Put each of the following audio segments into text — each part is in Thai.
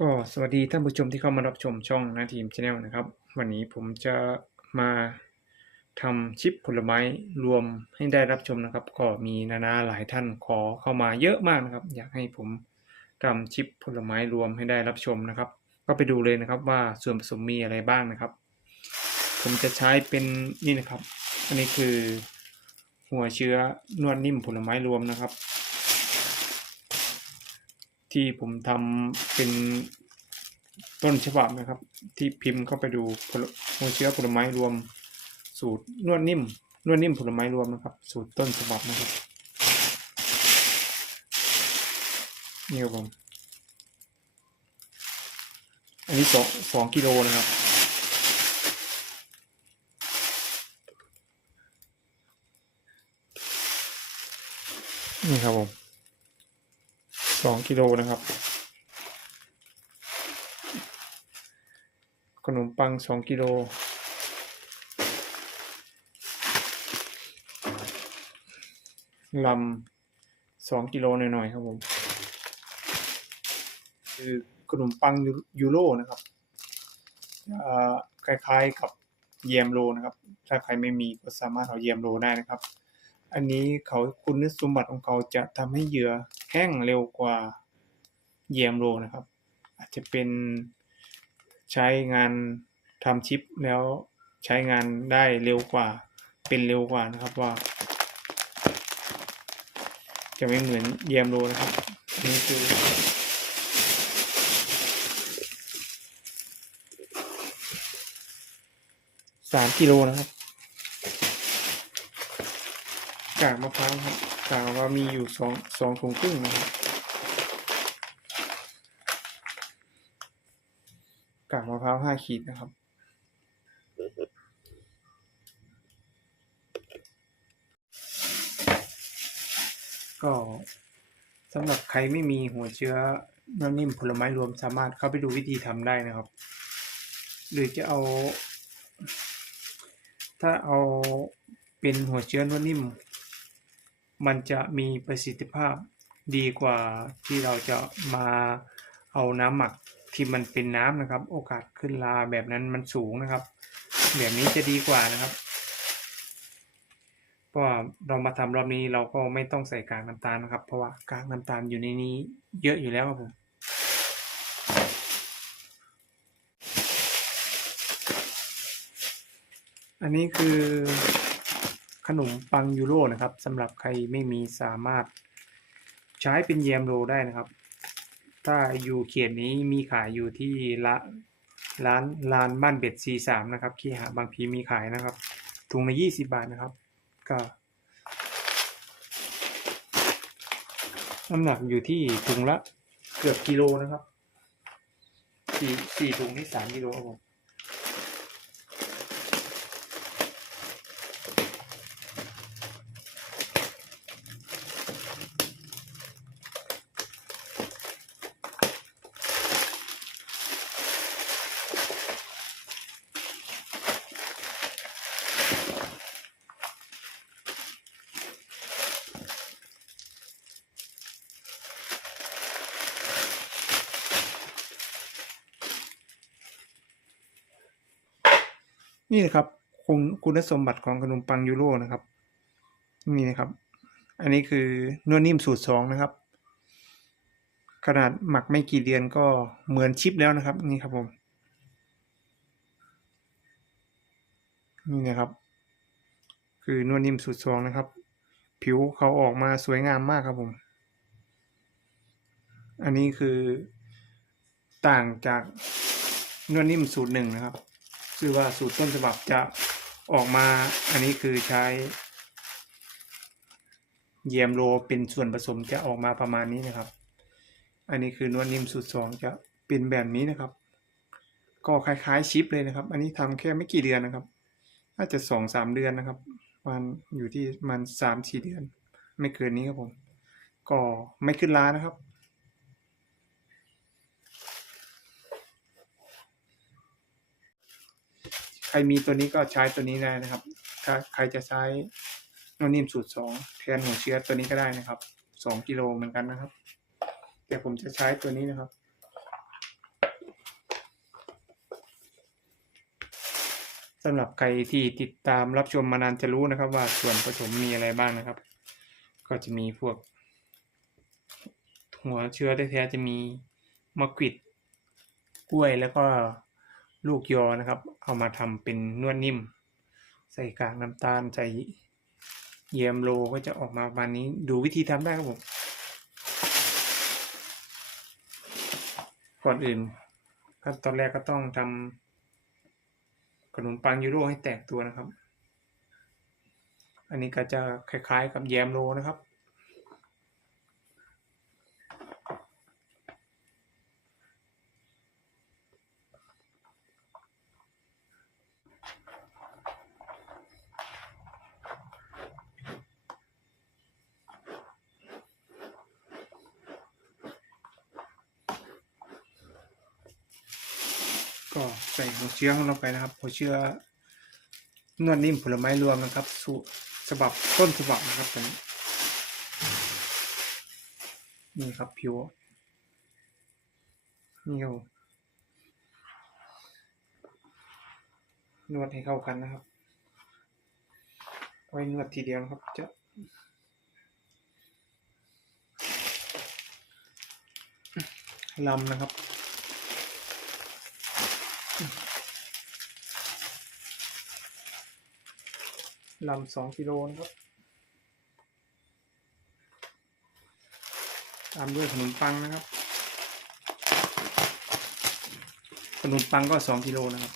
ก็สวัสดีท่านผู้ชมที่เข้ามารับชมช่องนาทีมชาแนลนะครับ วันนี้ผมจะมาทำชิปผลไม้รวมให้ได้รับชมนะครับ ก็มีนานาหลายท่านขอเข้ามาเยอะมากนะครับ อยากให้ผมทำชิปผลไม้รวมให้ได้รับชมนะครับ ก็ไปดูเลยนะครับว่าส่วนผสมมีอะไรบ้างนะครับ ผมจะใช้เป็นนี่นะครับ อันนี้คือหัวเชื้อนวดนิ่มผลไม้รวมนะครับ ที่ผมทำเป็นต้นฉบับนะครับ ที่พิมพ์เข้าไปดูผลเชื้อผลไม้รวม สูตรนวดนิ่มนวดนิ่มผลไม้รวมนะครับ สูตรต้นฉบับนะครับนี่ครับผมอันนี้สองสองกิโลนะครับนี่ครับผม สองกิโลนะครับ ขนมปังสองกิโลลำสองกิโลหน่อยๆครับผม คือขนมปังยูโรนะครับคล้ายๆกับเยมโรนะครับ ถ้าใครไม่มีก็สามารถเอาเยมโรได้นะครับ อันนี้เขาคุณสมบัติของเขาจะทำให้เหยื่อ แห้งเร็วกว่าเยมโรนะครับ อาจจะเป็นใช้งานทำชิปแล้วใช้งานได้เร็วกว่าเป็นเร็วกว่านะครับว่า จะไม่เหมือนเยมโรนะครับนนี่คือสามกิโลนะครับกากมะพร้าวครับ กากมะพร้ามีอยู่สองสองถุงครึ่งนะครับกากมะพร้าวห้าขีดนะครับ ก็สำหรับใครไม่มีหัวเชื้อน้ำนิ่มผลไม้รวมสามารถเข้าไปดูวิธีทำได้นะครับ หรือจะเอา ถ้าเอาเป็นหัวเชื้อนวดนิ่ม มันจะมีประสิทธิภาพดีกว่าที่เราจะมาเอาน้ำหมักที่มันเป็นน้ำนะครับ โอกาสขึ้นราแบบนั้นมันสูงนะครับ แบบนี้จะดีกว่านะครับเพราะว่าเรามาทำรอบนี้เราก็ไม่ต้องใส่กากน้ำตาลนะครับ เพราะว่ากากน้ำตาลอยู่ในนี้เยอะอยู่แล้วครับผมอันนี้คือ ขนมปังยูโรนะครับสำหรับใครไม่มีสามารถใช้เป็นเยมโรได้นะครับ ถ้าอยู่เขียนนี้มีขายอยู่ที่ละร้านร้านบ้านเบ็ด C3 นะครับคีหาบางพีมีขายนะครับถุงละ20 บาทนะครับ ก็น้ำหนักอยู่ที่ถุงละเกือบกิโลนะครับสี่สี่ถุงนี่สามกิโลครับผม นี่นะครับคุณคุณสมบัติของขนมปังยูโรนะครับ นี่นะครับ อันนี้คือนวดนิ่มสูตรสองนะครับ ขนาดหมักไม่กี่เดือนก็เหมือนชิปแล้วนะครับ นี่ครับผมนี่นะครับ คือนวดนิ่มสูตรสองนะครับ ผิวเขาออกมาสวยงามมากครับผม อันนี้คือต่างจากนวดนิ่มสูตรหนึ่งนะครับ คือว่าสูตรต้นฉบับจะออกมาอันนี้คือใช้เยมโรเป็นส่วนผสมจะออกมาประมาณนี้นะครับ อันนี้คือนวดนิ่มสูตรสองจะเป็นแบบนี้นะครับ ก็คล้ายๆชิปเลยนะครับ อันนี้ทำแค่ไม่กี่เดือนนะครับ น่าจะสองสามเดือนนะครับมันอยู่ที่มันสามสี่เดือน ไม่เกินนี้ครับผม ก็ไม่ขึ้นร้านนะครับ ใครมีตัวนี้ก็ใช้ตัวนี้ได้นะครับ ถ้าใครจะใช้นวนิมสูตรสองแทนหัวเชื้อตัวนี้ก็ได้นะครับสองกิโลเหมือนกันนะครับ แต่ผมจะใช้ตัวนี้นะครับ สำหรับใครที่ติดตามรับชมมานานจะรู้นะครับ ว่าส่วนผสมมีอะไรบ้างนะครับ ก็จะมีพวก หัวเชื้อแท้ๆจะมีมะกริดกล้วยแล้วก็ ลูกยอนะครับ เอามาทำเป็นนวดนิ่ม ใส่กากน้ำตาลใส่เยียมโลก็จะออกมาประมาณนี้ดูวิธีทำได้ครับผม ก่อนอื่นขั้นตอนแรกก็ต้องทำขนมปังยูโรให้แตกตัวนะครับ อันนี้ก็จะคล้ายๆกับแยมโลนะครับ ก็ ใส่หัวเชื้อของเราไปนะครับหัวเชื้อนวดนิ่มผลไม้รวมนะครับสูฉบับต้นฉบับนะครับตัวนี้นี่ครับผิวนี่ครับนวดให้เข้ากันนะครับ ไว้นวดทีเดียวนะครับจะลำนะครับ ลำสองกิโลนะครับตามด้วยขนมปังนะครับ ขนมปังก็สองกิโลนะครับ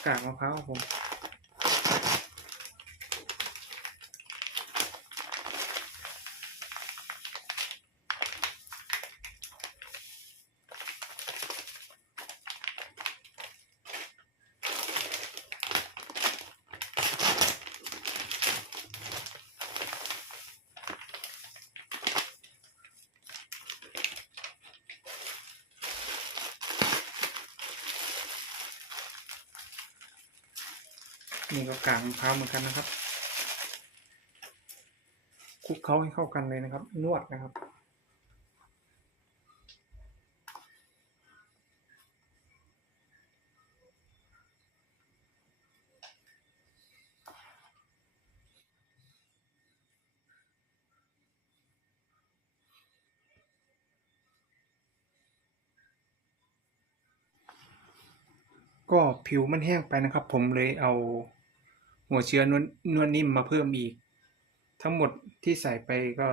กากมะพร้าวครับผม นี่ก็กากมะพร้าวเหมือนกันนะครับคลุกเคล้าให้เข้ากันเลยนะครับ นวดนะครับก็ผิวมันแห้งไปนะครับ ผมเลยเอา หัวเชื้อนวดนวดนิ่มมาเพิ่มอีก ทั้งหมดที่ใส่ไปก็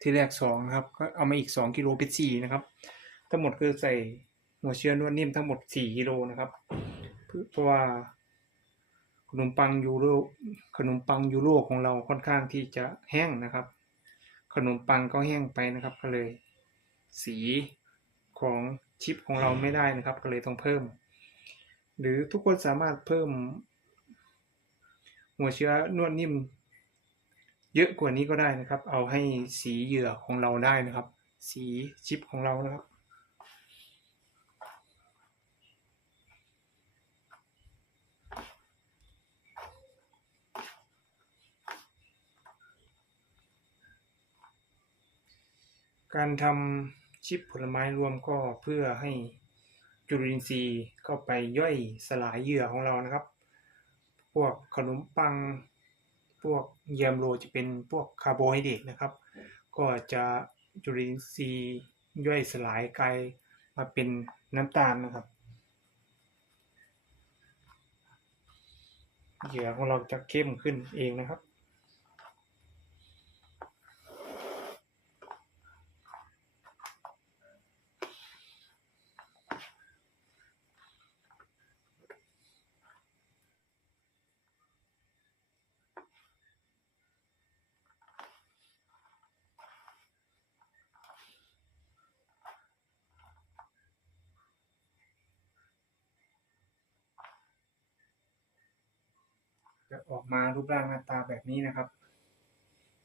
ที่แรกสองครับ ก็เอามาอีกสองกิโลเป็นสี่นะครับ ทั้งหมดคือใส่หัวเชื้อนวดนิ่มทั้งหมดสี่กิโลนะครับ เพราะว่า ขนมปังยูโรขนมปังยูโรของเราค่อนข้างที่จะแห้งนะครับ ขนมปังก็แห้งไปนะครับ ก็เลย สีของชิปของเราไม่ได้นะครับ ก็เลยต้องเพิ่ม หรือทุกคนสามารถเพิ่ม หัวเชื้อนวดนิ่ม เยอะกว่านี้ก็ได้นะครับ เอาให้สีเหยื่อของเราได้นะครับ สีชิปของเรานะครับการทำชิปผลไม้รวมก็เพื่อให้จุลินทรีย์เข้าไปย่อยสลายเหยื่อของเรานะครับ พวกขนมปัง พวกแยมโรจะเป็นพวกคาร์โบไฮเดรตนะครับ ก็จะจุลินทรีย์ย่อยสลายกลายมาเป็นน้ำตาลนะครับเหยื่อของเราจะเข้มขึ้นเองนะครับ จะออกมารูปร่างหน้าตาแบบนี้นะครับ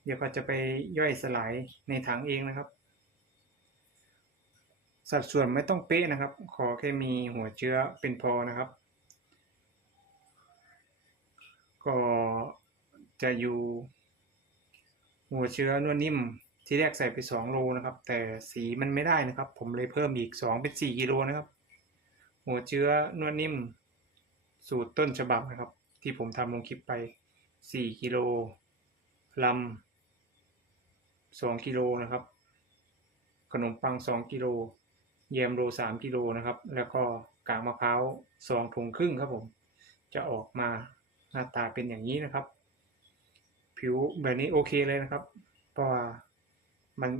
เดี๋ยวก็จะไปย่อยสลายในถังเองนะครับ สัดส่วนไม่ต้องเป๊ะนะครับ ขอแค่มีหัวเชื้อเป็นพอนะครับ ก็จะอยู่หัวเชื้อนวดนิ่มที่แรกใส่ไปสองโลนะครับ แต่สีมันไม่ได้นะครับ ผมเลยเพิ่มอีกสองเป็นสี่กิโลนะครับ หัวเชื้อนวดนิ่ม สูตรต้นฉบับนะครับ ที่ผมทำลงคลิปไปสี่กิโลลำสองกิโลนะครับ ขนมปังสองกิโลแยมโลสามกิโลนะครับ แล้วก็กากมะพร้าวสองถุงครึ่งครับผม จะออกมาหน้าตาเป็นอย่างนี้นะครับ ผิวแบบนี้โอเคเลยนะครับ เพราะว่ามัน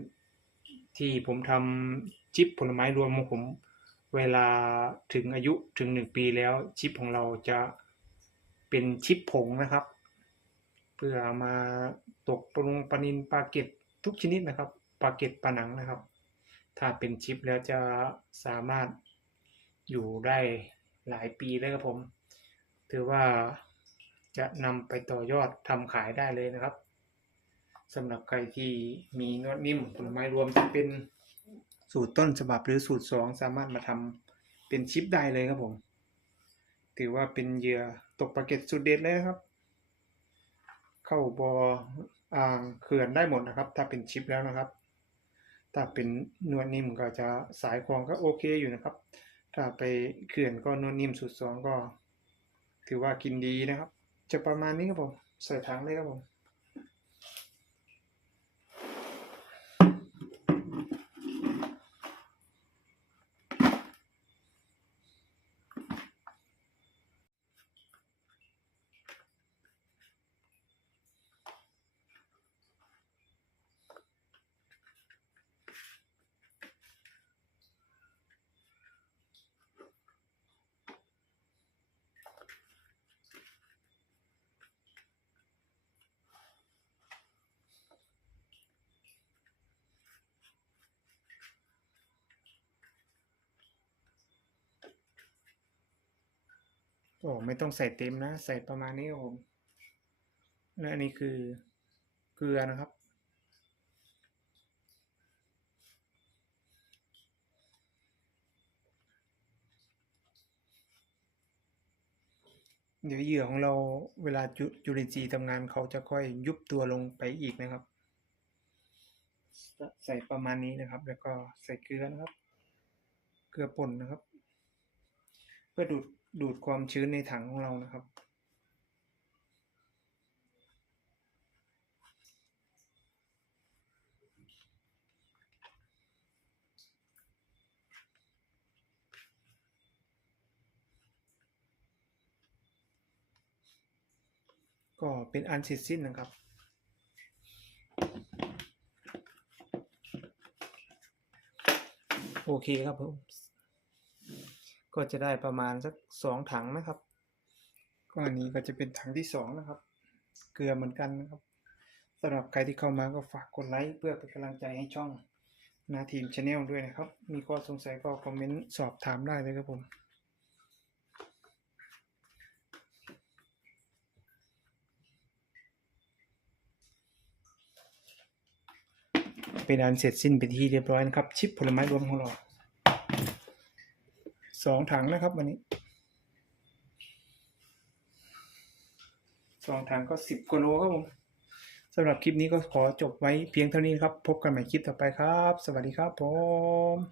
ที่ผมทำชิปผลไม้รวมของผม เวลาถึงอายุถึงหนึ่งปีแล้วชิปของเราจะ เป็นชิปผงนะครับ เพื่อมาตกปรุงปนินปลาเก็ดทุกชนิดนะครับปลาเก็ดปลาหนังนะครับ ถ้าเป็นชิปแล้วจะสามารถอยู่ได้หลายปีเลยครับผม ถือว่าจะนำไปต่อยอดทำขายได้เลยนะครับสำหรับใครที่มีนวดนิ่มผลไม้รวมที่เป็นสูตรต้นฉบับหรือสูตรสองสามารถมาทำเป็นชิปได้เลยครับผม ถือว่าเป็นเหยื่อ ตกปลาเก็ตสุดเด็ดเลยนะครับ เข้าบอ่ออ่างเขื่อนได้หมดนะครับ ถ้าเป็นชิปแล้วนะครับ ถ้าเป็นนวดนิ่มก็จะสายคลองก็โอเคอยู่นะครับ ถ้าไปเขื่อนก็นวดนิ่มสุดสองก็ ถือว่ากินดีนะครับ จะประมาณนี้ครับผมใส่ถังเลยครับผม อ้ไม่ต้องใส่เต็มนะ ใส่ประมาณนี้ครับผมและอันนี้คือเกลือนะครับ เดี๋ยวเหยื่อของเราเวลาจุจุลินทรีย์ทำงานเขาจะค่อยยุบตัวลงไปอีกนะครับ ใส่ประมาณนี้นะครับ แล้วก็ใส่เกลือนะครับ เกลือป่นนะครับ เพื่อดูด ดูดความชื้นในถังของเรานะครับ ก็เป็นอันเสร็จสิ้นนะครับโอเคครับผม ก็จะได้ประมาณสักสองถังนะครับก็อันนี้ก็จะเป็นถังที่สองนะครับ เกลือเหมือนกันนะครับสำหรับใครที่เข้ามาก็ฝากกดไลค์เพื่อเป็นกำลังใจให้ช่องนาทีมชาแนลด้วยนะครับ มีข้อสงสัยก็คอมเมนต์สอบถามได้เลยครับผมเป็นอันเสร็จสิ้นเป็นที่เรียบร้อยนะครับ ชิปผลไม้รวมของเรา สองถังนะครับวันนี้สองถังก็สิบกิโลครับผมสำหรับคลิปนี้ก็ขอจบไว้เพียงเท่านี้ครับ พบกันใหม่คลิปต่อไปครับ สวัสดีครับผม